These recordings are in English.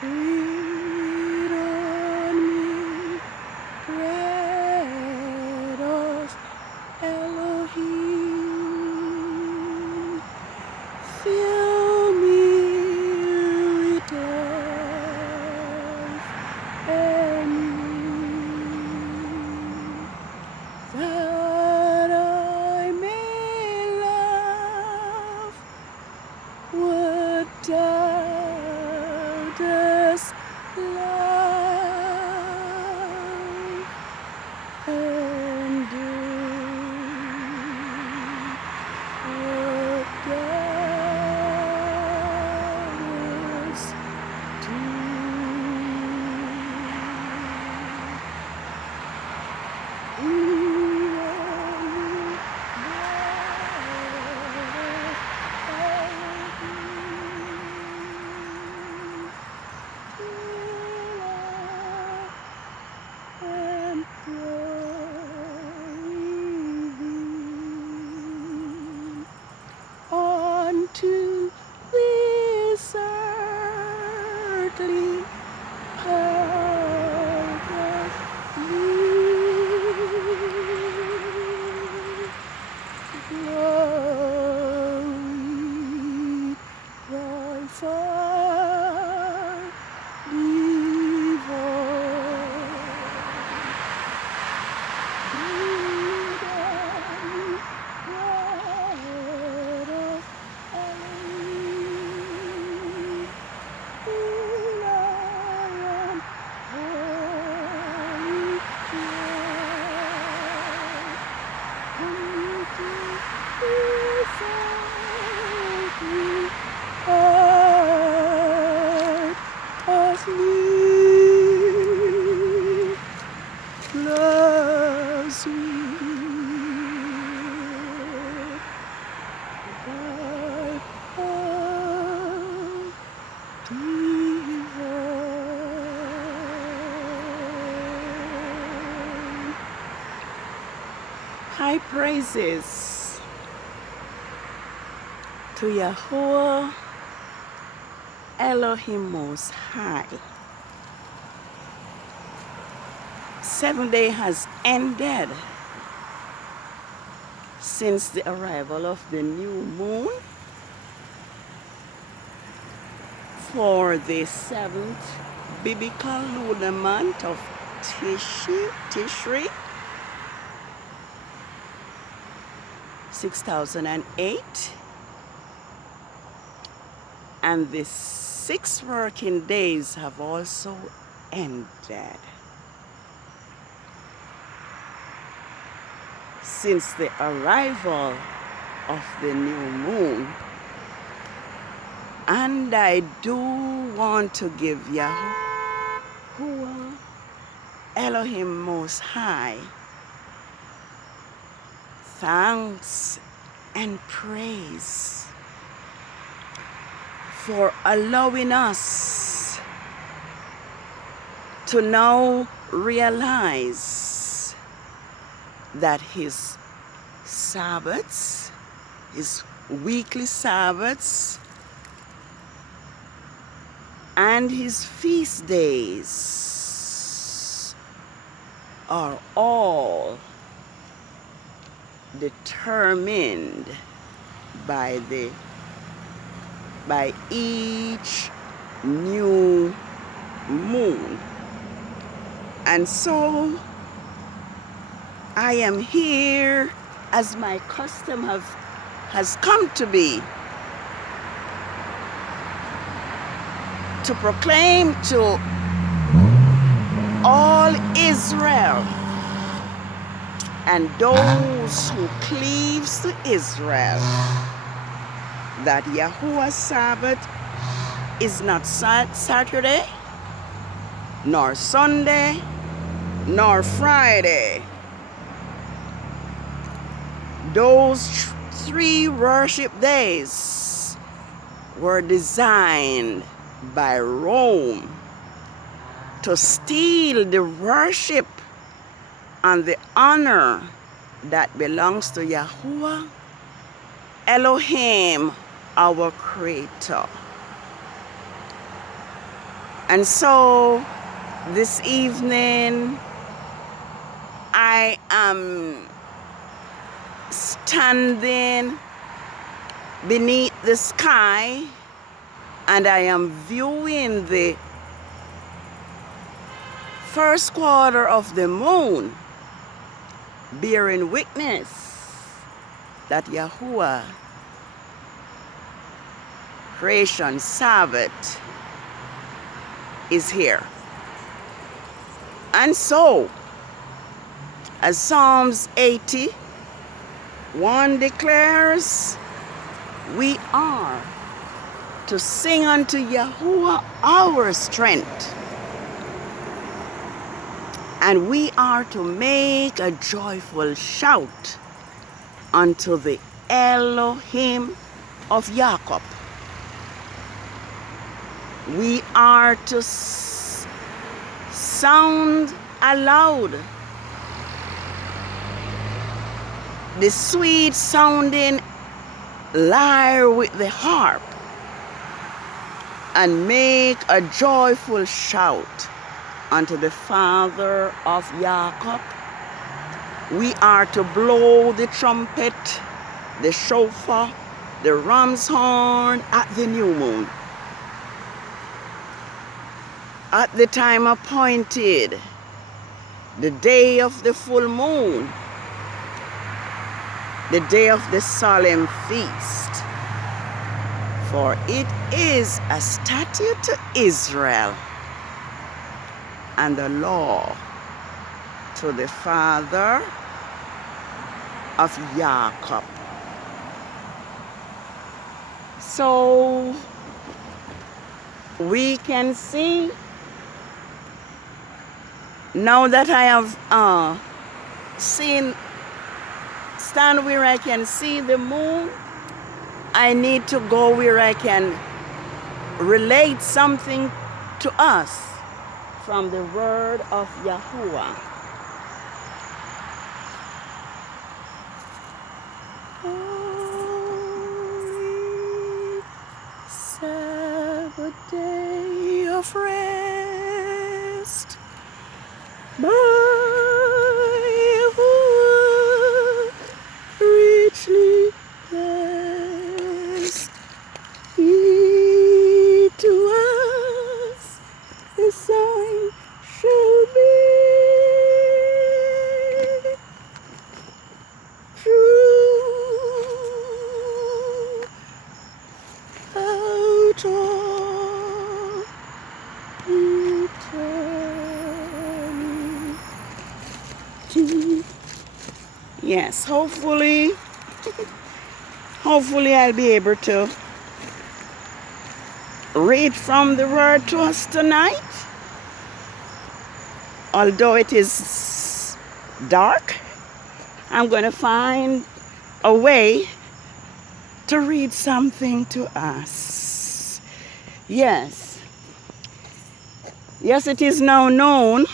Breathe on me, breath of Elohim. Fill me with life anew, that I may love what thou dost love and do what thou dost do. Onto this earthly path glory thy fire of me, bless me, thy heart divine. High praises to Yahuwah Elohim Most High. 7th day has ended since the arrival of the new moon for the 7th biblical lunar month of TISHRI 6008, and the 6 working days have also ended since the arrival of the new moon. And I do want to give Yahuwah Elohim Most High thanks and praise for allowing us to now realize that his Sabbaths, his weekly Sabbaths, and his feast days are all determined by each new moon. And so I am here, as my custom has come to be, to proclaim to all Israel and those who cleaves to Israel that Yahuwah's Sabbath is not Saturday, nor Sunday, nor Friday. Those 3 worship days were designed by Rome to steal the worship and the honor that belongs to Yahuwah Elohim, our Creator. And so this evening I am standing beneath the sky and I am viewing the first quarter of the moon, bearing witness that Yahuwah creation Sabbath is here. And so, as Psalms 81 declares, we are to sing unto Yahuwah our strength. And we are to make a joyful shout unto the Elohim of Jacob. We are to sound aloud the sweet sounding lyre with the harp and make a joyful shout unto the Father of Jacob. We are to blow the trumpet, the shofar, the ram's horn at the new moon, at the time appointed, the day of the full moon, the day of the solemn feast. For it is a statute to Israel and the law to the father of Jacob. So we can see, now that I have stand where I can see the moon, I need to go where I can relate something to us from the word of Yahuwah. Holy Sabbath day of rest, by Yahuwah richly blessed, he to us the sign shall be. True out of eternity. Yes, hopefully I'll be able to read from the word to us tonight. Although it is dark, I'm going to find a way to read something to us. Yes, it is now known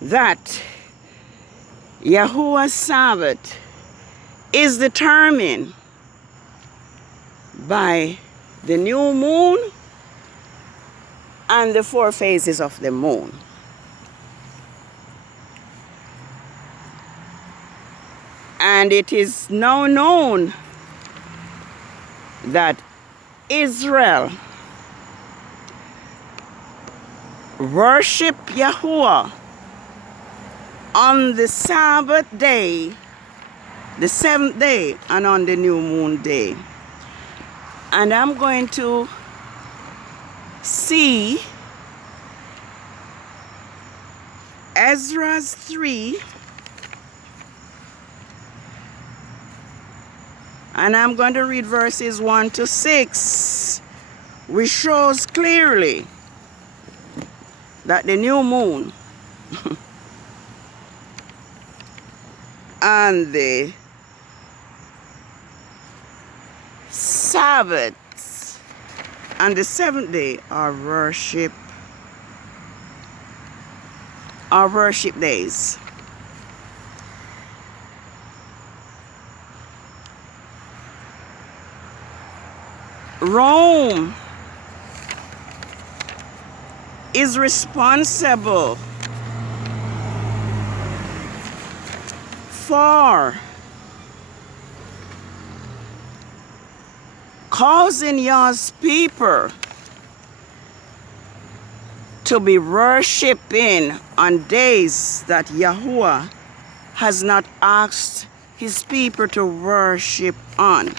that Yahuwah's Sabbath is determined by the new moon and the 4 phases of the moon. And it is now known that Israel worship Yahuwah on the Sabbath day, the 7th day, and on the new moon day. And I'm going to see Ezra's 3, and I'm going to read verses 1 to 6, which shows clearly that the new moon and the Sabbaths and the 7th day are worship days. Rome is responsible for causing Yah's people to be worshiping on days that Yahuwah has not asked his people to worship on.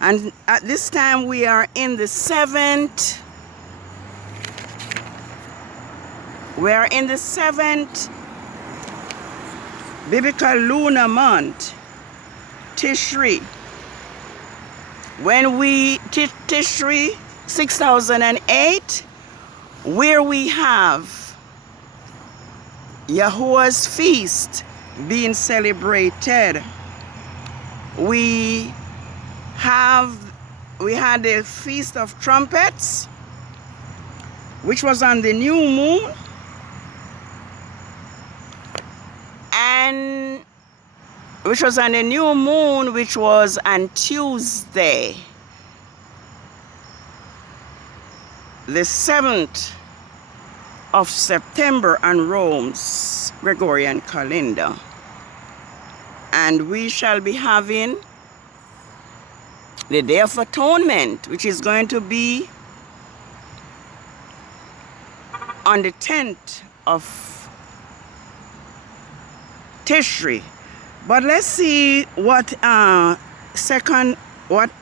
And at this time we are in the seventh biblical lunar month, TISHRI. When we TISHRI 6008, where we have Yahuwah's feast being celebrated. We had the Feast of Trumpets, which was on the new moon, which was on Tuesday, the 7th of September on Rome's Gregorian calendar. And we shall be having the Day of Atonement, which is going to be on the 10th of TISHRI. But let's see what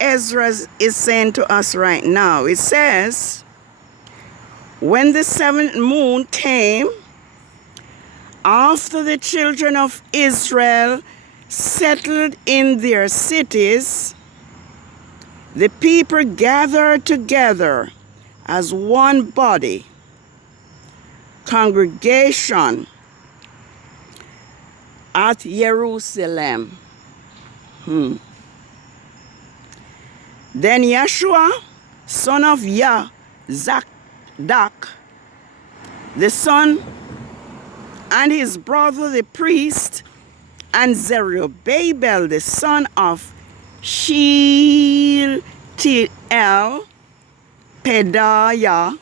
Ezra is saying to us right now. It says, when the 7th moon came, after the children of Israel settled in their cities, the people gathered together as one body, congregation at Jerusalem. Then Yeshua, son of Yazdak, the son, and his brother the priest, and Zerubbabel, the son of Shealtiel, Pedaiah,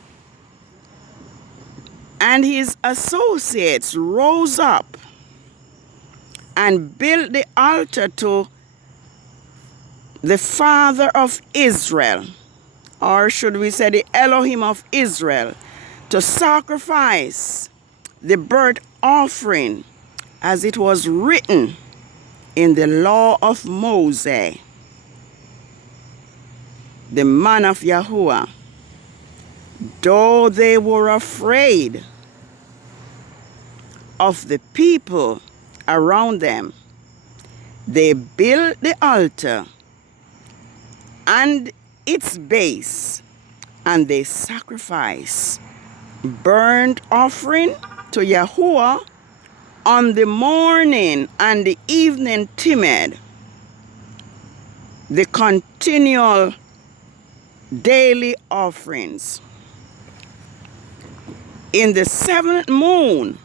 and his associates rose up and built the altar to the Father of Israel, or should we say the Elohim of Israel, to sacrifice the burnt offering as it was written in the law of Moses, the man of Yahuwah. Though they were afraid of the people around them, they built the altar and its base, and they sacrificed burnt offering to Yahuwah on the morning and the evening timid, the continual daily offerings. In the 7th moon,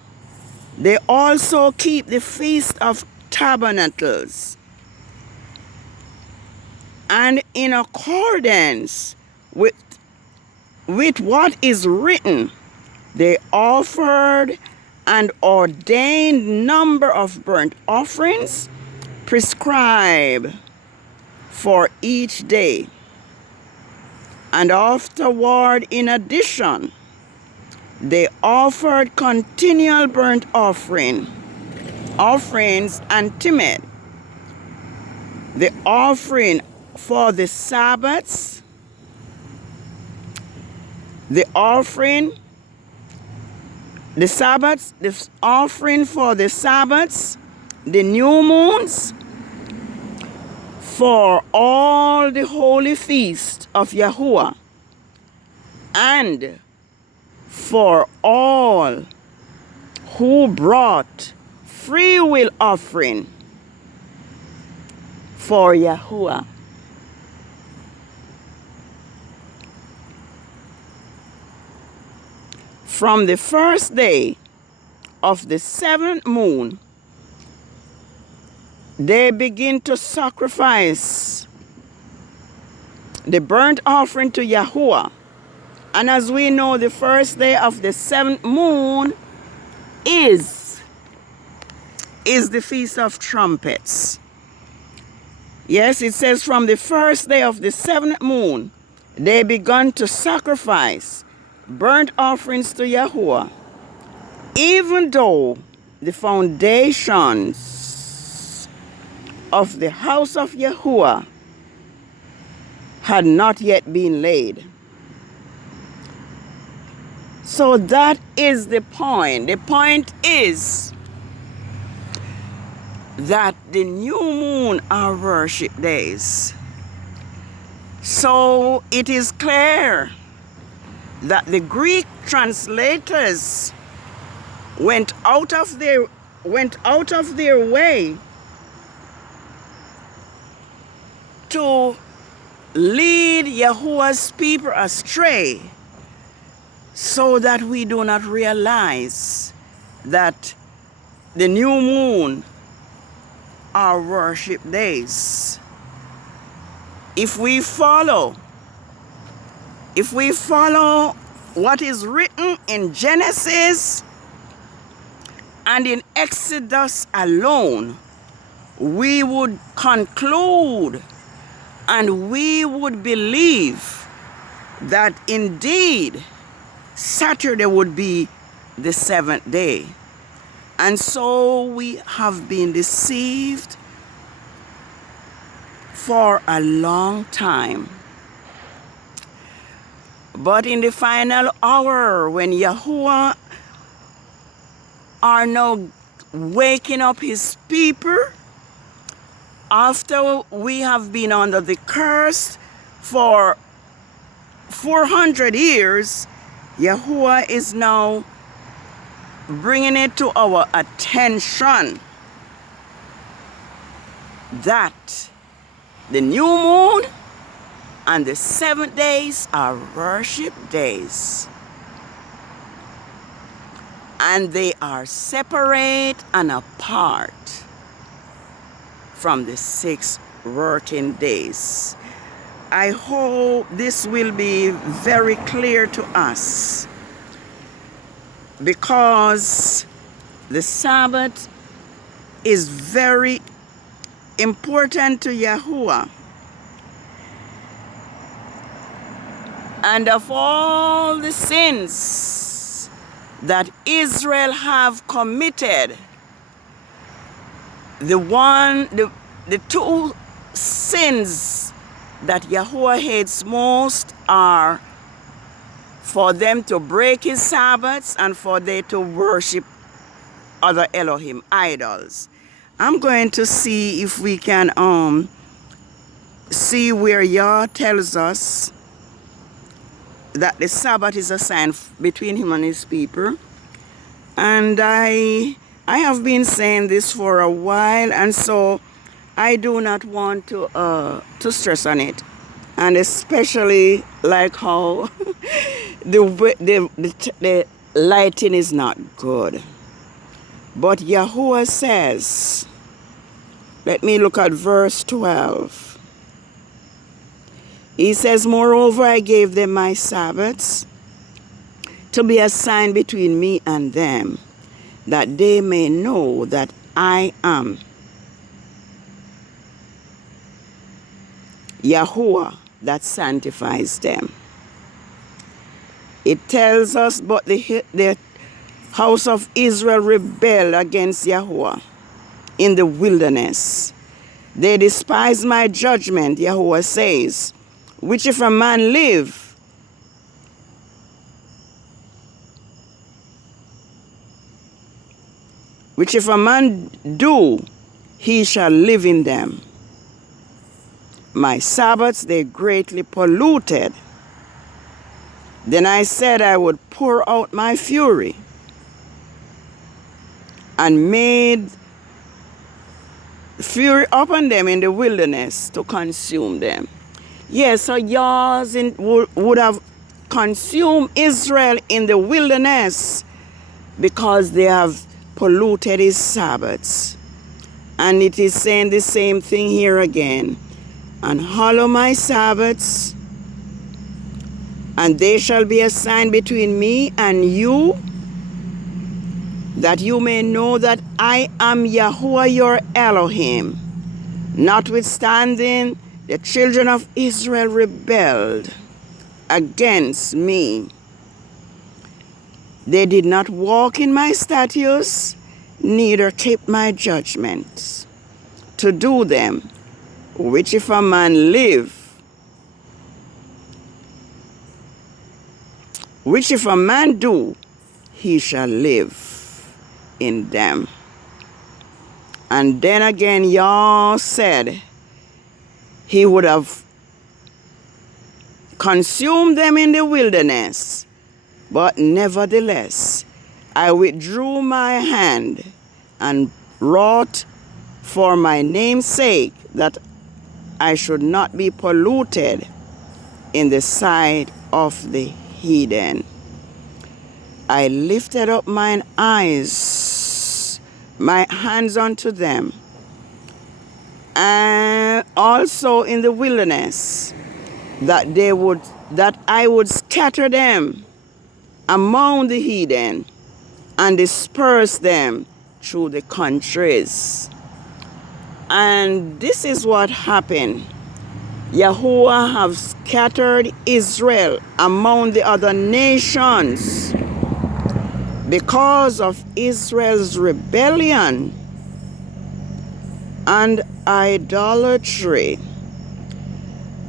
they also keep the Feast of Tabernacles. And in accordance with what is written, they offered an ordained number of burnt offerings prescribed for each day. And afterward, in addition, they offered continual burnt offerings and timid, the offering for the Sabbaths, the offering for the Sabbaths, the new moons, for all the holy feasts of Yahuwah, and for all who brought free will offering for Yahuwah. From the first day of the 7th moon, they begin to sacrifice the burnt offering to Yahuwah And as we know, the first day of the 7th moon is the Feast of Trumpets. Yes, it says from the first day of the 7th moon, they began to sacrifice burnt offerings to Yahuwah, even though the foundations of the house of Yahuwah had not yet been laid. So that is the point. The point is that the new moon are worship days. So it is clear that the Greek translators went out of their way to lead Yahuwah's people astray, so that we do not realize that the new moon are worship days. If we follow what is written in Genesis and in Exodus alone, we would conclude and we would believe that indeed Saturday would be the 7th day. And so we have been deceived for a long time. But in the final hour, when Yahuwah are now waking up his people, after we have been under the curse for 400 years, Yahuwah is now bringing it to our attention that the new moon and the 7th days are worship days. And they are separate and apart from the 6 working days. I hope this will be very clear to us, because the Sabbath is very important to Yahuwah. And of all the sins that Israel have committed, the 2 sins that Yahuwah hates most are for them to break his Sabbaths and for they to worship other Elohim, idols. I'm going to see if we can see where Yah tells us that the Sabbath is a sign between him and his people. And I have been saying this for a while, and so I do not want to stress on it, and especially like how the lighting is not good. But Yahuwah says, let me look at verse 12. He says, moreover, I gave them my Sabbaths to be a sign between me and them, that they may know that I am Yahuwah that sanctifies them. It tells us, but the house of Israel rebelled against Yahuwah in the wilderness. They despise my judgment, Yahuwah says, which if a man live, which if a man do, he shall live in them. My Sabbaths they greatly polluted. Then I said I would pour out my fury, and made fury upon them in the wilderness to consume them. Yes, so YAH'S would have consumed Israel in the wilderness because they have polluted his Sabbaths. And it is saying the same thing here again. And hallow my Sabbaths, And they shall be a sign between me and you, that you may know that I am Yahuwah your Elohim. Notwithstanding, the children of Israel rebelled against me. They did not walk in my statutes, neither keep my judgments, to do them, which if a man live, which if a man do, he shall live in them. And then again, Yah said he would have consumed them in the wilderness, but nevertheless, I withdrew my hand and wrought for my name's sake that I should not be polluted in the sight of the heathen. I lifted up mine eyes, my hands unto them, and also in the wilderness, that I would scatter them among the heathen and disperse them through the countries. And this is what happened. Yahuwah have scattered Israel among the other nations because of Israel's rebellion and idolatry,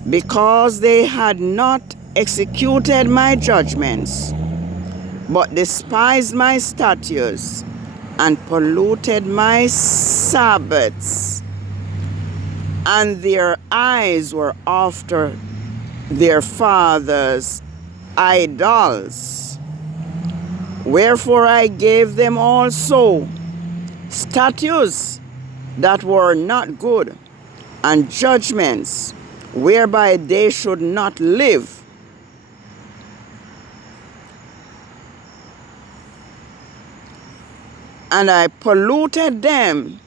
because they had not executed my judgments, but despised my statutes and polluted my Sabbaths, and their eyes were after their fathers' idols. Wherefore I gave them also statutes that were not good, and judgments whereby they should not live. And I polluted them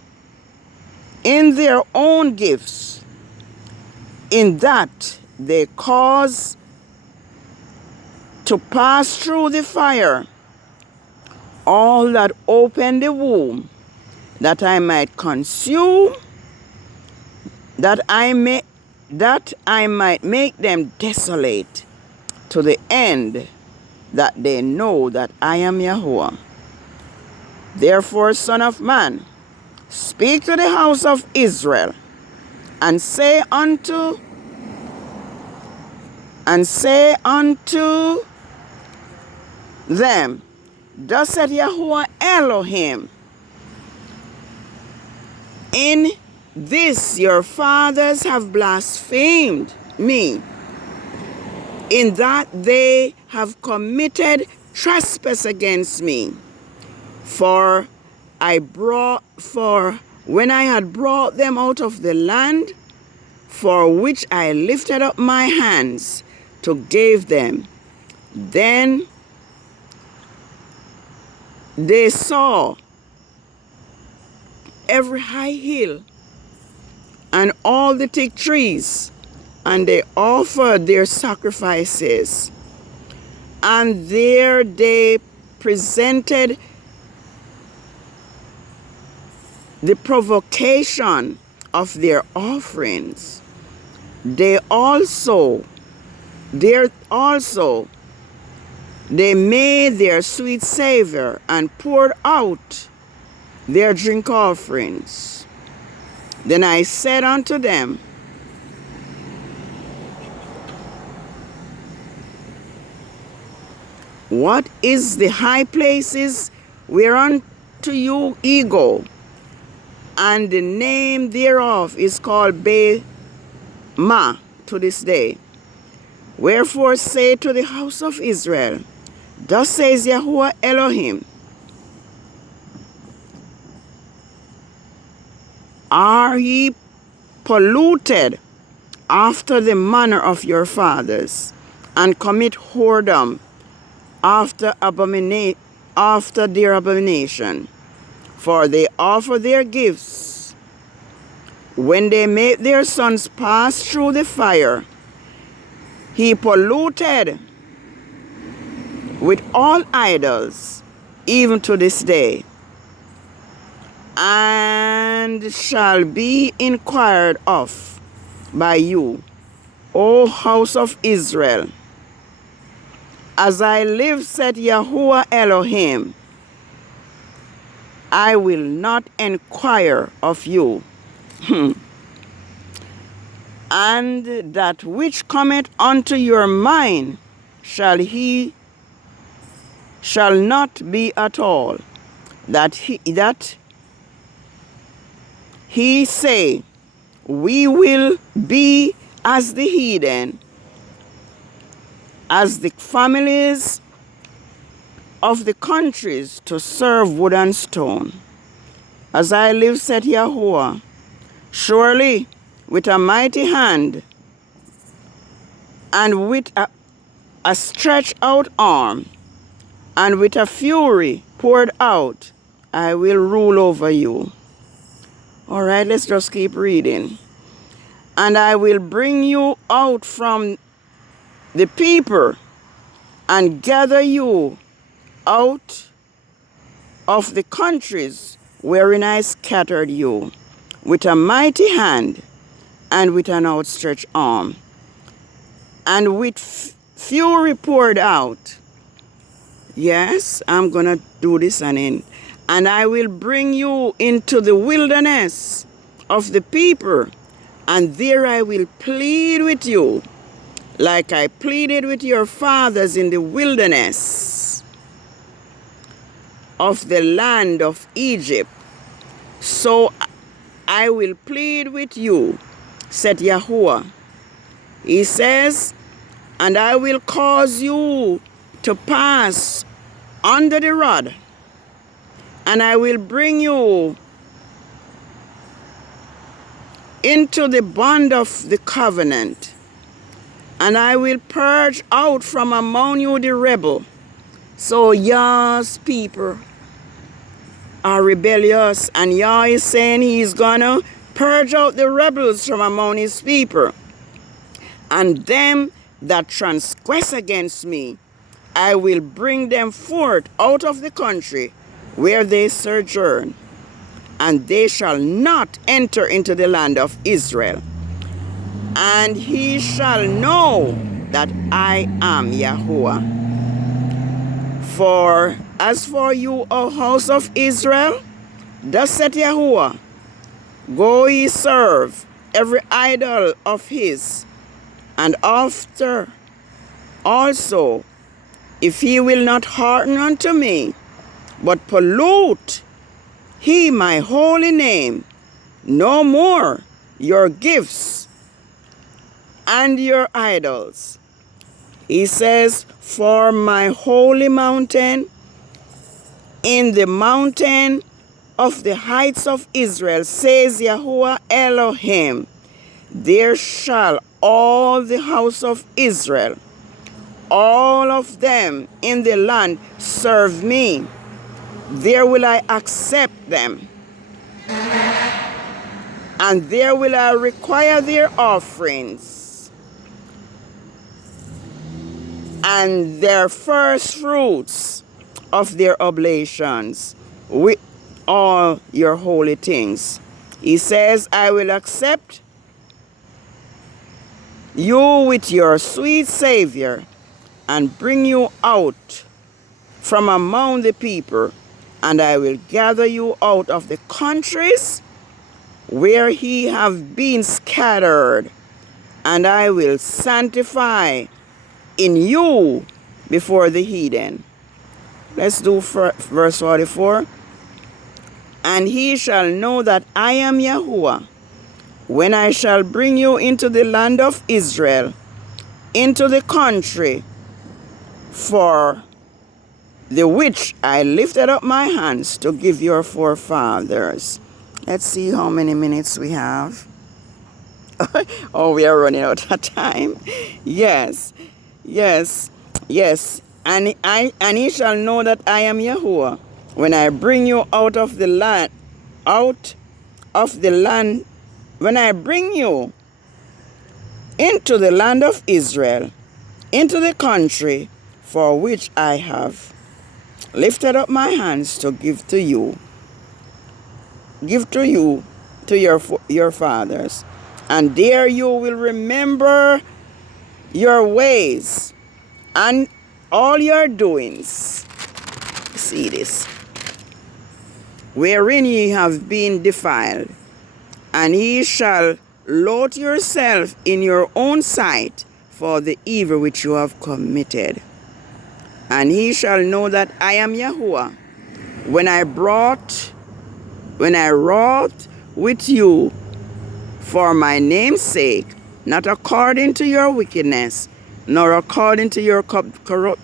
in their own gifts, in that they caused to pass through the fire all that opened the womb, that I might consume, that I might make them desolate, to the end that they know that I am Yahuwah. Therefore, Son of man, speak to the house of Israel, and say unto them, thus saith Yahuwah Elohim, in this your fathers have blasphemed me, in that they have committed trespass against me. For when I had brought them out of the land, for which I lifted up my hands to give them, then they saw every high hill and all the thick trees, and they offered their sacrifices. And there they presented the provocation of their offerings. They made their sweet savor and poured out their drink offerings. Then I said unto them, what is the high places whereunto you ye go? And the name thereof is called Bema to this day. Wherefore say to the house of Israel, thus says Yahuwah Elohim, are ye polluted after the manner of your fathers, and commit whoredom after their abomination? For they offer their gifts when they made their sons pass through the fire. He polluted with all idols, even to this day, and shall be inquired of by you, O house of Israel. As I live, said Yahuwah Elohim, I will not inquire of you. And that which cometh unto your mind shall not be at all. That he say, we will be as the heathen, as the families of the countries, to serve wood and stone. As I live, said Yahuwah, surely with a mighty hand and with a stretched out arm and with a fury poured out, I will rule over you. All right, let's just keep reading. And I will bring you out from the people and gather you out of the countries wherein I scattered you, with a mighty hand and with an outstretched arm, and with fury poured out. Yes, I'm going to do this and end. And I will bring you into the wilderness of the people, and there I will plead with you, like I pleaded with your fathers in the wilderness of the land of Egypt. So I will plead with you, said Yahuwah. He says, and I will cause you to pass under the rod, and I will bring you into the bond of the covenant, and I will purge out from among you the rebel. So Yah's people are rebellious, and Yah is saying he's gonna purge out the rebels from among his people, and them that transgress against me, I will bring them forth out of the country where they sojourn, and they shall not enter into the land of Israel. And he shall know that I am Yahuwah. For as for you, O house of Israel, thus saith Yahuwah, go ye serve every idol of his, and after also, if ye will not hearken unto me, but pollute he my holy name, no more your gifts and your idols. He says, for my holy mountain, in the mountain of the heights of Israel, says Yahuwah Elohim, there shall all the house of Israel, all of them in the land, serve me. There will I accept them, and there will I require their offerings and their first fruits of their oblations with all your holy things. He says, I will accept you with your sweet Savior and bring you out from among the people, and I will gather you out of the countries where ye have been scattered, and I will sanctify in you before the heathen. Let's do verse 44. And he shall know that I am Yahuwah, when I shall bring you into the land of Israel, into the country for the which I lifted up my hands to give your forefathers. Let's see how many minutes we have. Oh, we are running out of time. Yes. And he shall know that I am Yahuwah, when I bring you out of the land, when I bring you into the land of Israel, into the country for which I have lifted up my hands to give to you, to your fathers, and there you will remember your ways and all your doings. See this, wherein ye have been defiled, and ye shall loathe yourself in your own sight for the evil which you have committed. And he shall know that I am Yahuwah, when I wrought with you for my name's sake, not according to your wickedness, nor according to your corrupt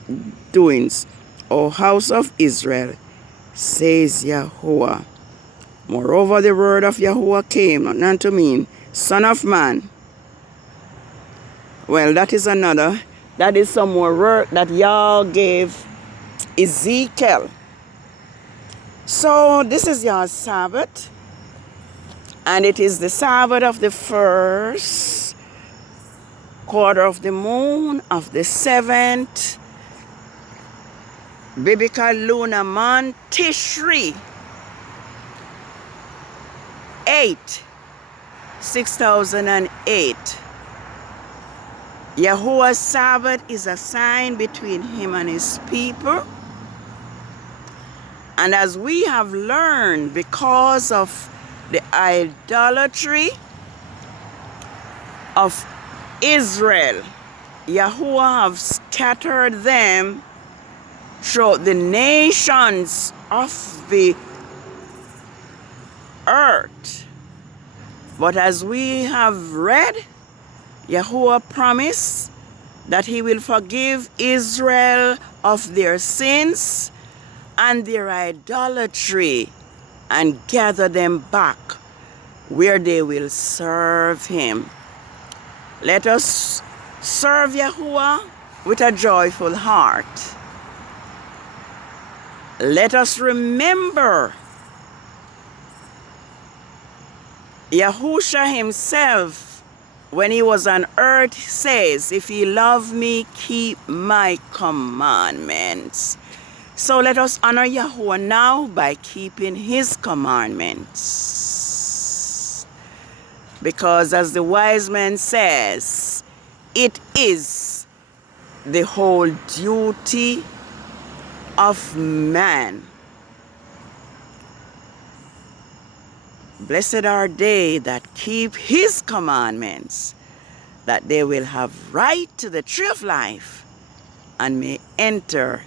doings, O house of Israel, says Yahuwah. Moreover, the word of Yahuwah came unto me, Son of man. Well, that is some more word that Yah gave Ezekiel. So this is Yah's Sabbath, and it is the Sabbath of the first quarter of the moon of the 7th biblical lunar month, Tishri 6008. Yahuwah's Sabbath is a sign between him and his people. And as we have learned, because of the idolatry of Israel, Yahuwah have scattered them throughout the nations of the earth. But as we have read, Yahuwah promised that he will forgive Israel of their sins and their idolatry and gather them back where they will serve him. Let us serve Yahuwah with a joyful heart. Let us remember Yahusha himself, when he was on earth, says, if ye love me, keep my commandments. So let us honor Yahuwah now by keeping his commandments. Because as the wise man says, it is the whole duty of man. Blessed are they that keep his commandments, that they will have right to the tree of life and may enter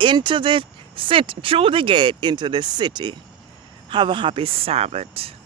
into the city, through the gate into the city. Have a happy Sabbath.